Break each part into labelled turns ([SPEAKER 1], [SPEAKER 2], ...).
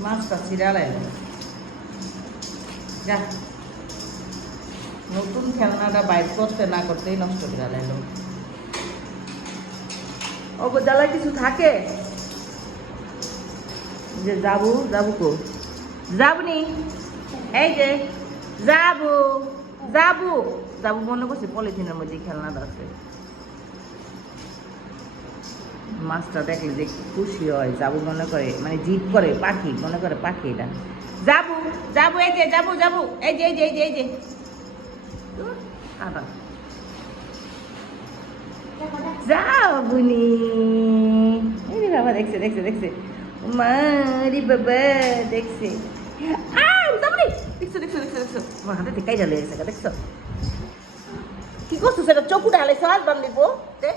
[SPEAKER 1] মাছটা ছিড়ালাই যা। নতুন খেলনাটা বাইর করতে না করতেই নষ্ট করে ও জ্বালায় কিছু থাকে? যে যাব যাব কো? যাবনি? এই যে, যাব যাব। যাব মনে করছি পলিথিনের মধ্যে খেলনাটা আছে। মাছটা দেখলে যে খুশি হয়, যাব মনে করে মানে জিদ করে, পাখি, মনে করে পাখি এটা। যাব যাব, এই যে, যাব যাব, এই যে এই যে এই যে এই যে। আবার। যাও বুনি এই বাবা দেখছে দেখছে দেখছে। মারি বাবা, দেখছে। আউ দেখছ দেখছ দেখছ দেখছ। আমার হাতে দেখছ। কি করছ, সেটা চকুটা আলাইছো আজ বান্দিব দেখ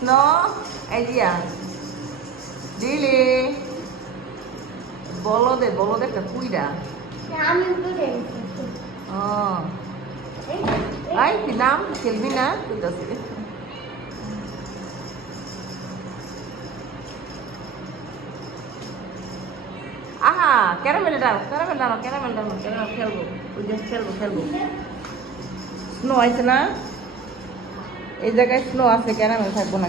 [SPEAKER 1] এই দিয়া দিলি বলদে বলদে একটা কুইরা ও আই কি নাম খেলবি না কইতাছি আহা ক্যারামেল ডাল ক্যারামেল ডাল ক্যারামেল ডাল ক্যারামেল খেলব ওই যে খেলব খেলব স্নো আছে না এই জায়গায় স্নো আছে ক্যারামেল থাকব না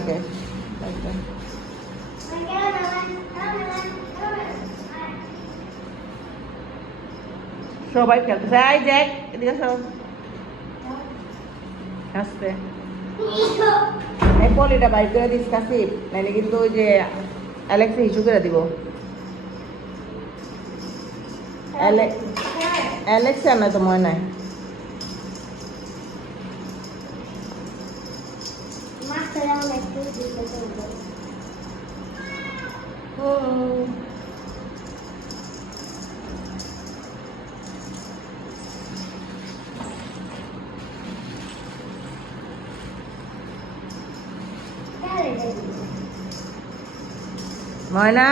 [SPEAKER 1] সবাই খেলতেছে। আই দেখ এদিকে সব আসতে এই পলিটা বাইর করে দিস কাশিপ নাইলে কিন্তু ওই যে অ্যালেক্সে ইস্যু করে দিব। অ্যালেক্সা না তো মনে নাই। ময়না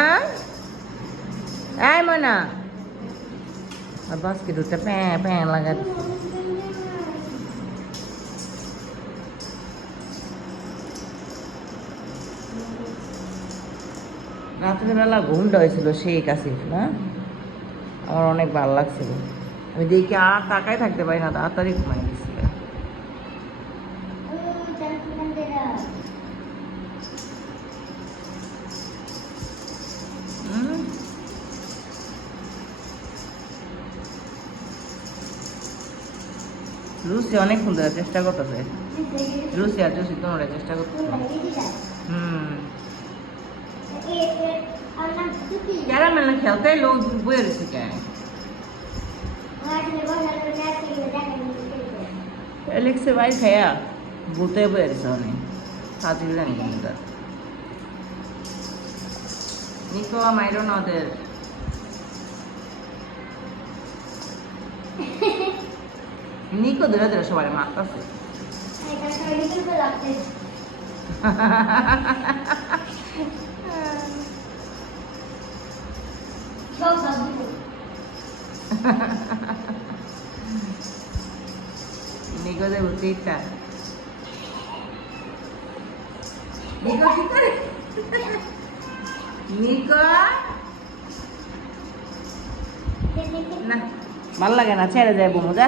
[SPEAKER 1] এই ময়না আর বাস্কেট উঠে প্যাঁ প্যাঁ লাগা রাত্রিবেলা ঘুমটা হয়েছিল, সেই কাছে না? আমার অনেক ভালো লাগছিল। আমি দেখি আর তাকাই থাকতে পারি না, তাড়াতাড়ি ঘুমাই গেছিল রুসি অনেকক্ষণ ধরে চেষ্টা করতেছে। রুসি আর জুসি তোমরা চেষ্টা করতেছে। হুম। क्यारा मन खेलते हैं लोग झूठ बोल रहे क्या एलेक्स से भाई बोल रहे हुए नहीं साथ ही नहीं बोलता निको हम I don't know there Nico doveva वाले sua से নিকো দে উঠিটা নিকো কি করে নিকো না ভালো লাগে না ছেড়ে যায় বমু যা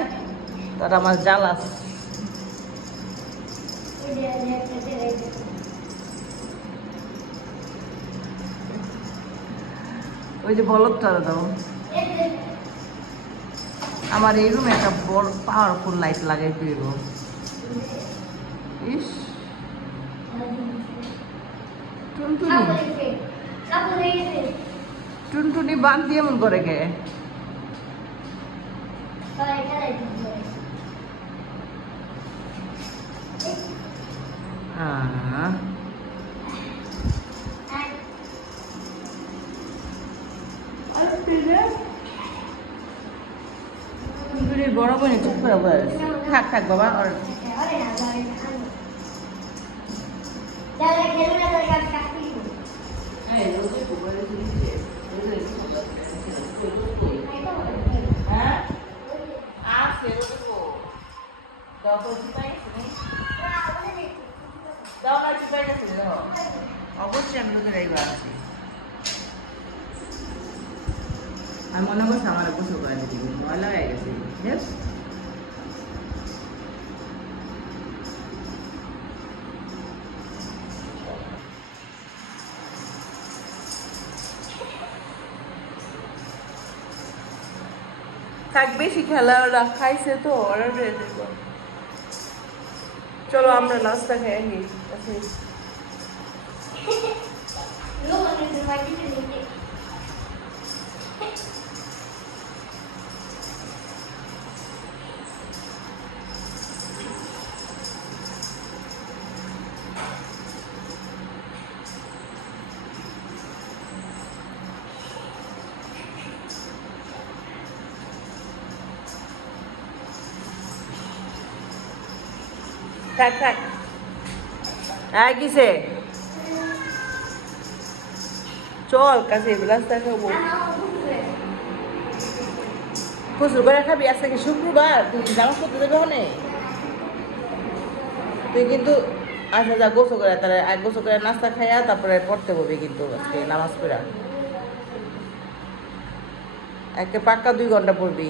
[SPEAKER 1] তোর আমার জ্বালাস ওই যে বলদটা দাও। আমার এই রুমে একটা বড় পাওয়ারফুল লাইট লাগাই দিব। ইস। টুনটুনি। টুনটুনি বান দিয়ে এমন করে গে আহ, বড় বোন চুপ করে থাক থাক বাবা আর হ্যাঁ? অবশ্যই আমি তোকে দেখবার আছি মনে করছি আমার গোসল করে দিতে ভয় লাগাই গেছে। বুঝছিস
[SPEAKER 2] থাক বেশি খেলা খাইছে তো অর্ডার দিয়ে দেব। চলো আমরা নাস্তা খেয়ে নিই আচ্ছা।
[SPEAKER 1] থাক থাক আর কিসে
[SPEAKER 2] চল কাছে নাস্তা খাব
[SPEAKER 1] খুচরো করে খাবি আজকে কি শুক্রবার তুই জামা করতে দেবে অনেক তুই কিন্তু আচ্ছা যা গোসল করে তাহলে এক গোসল করে নাস্তা খাইয়া তারপরে পড়তে বলবি কিন্তু আজকে নামাজ পড়া একে পাক্কা দুই ঘণ্টা পড়বি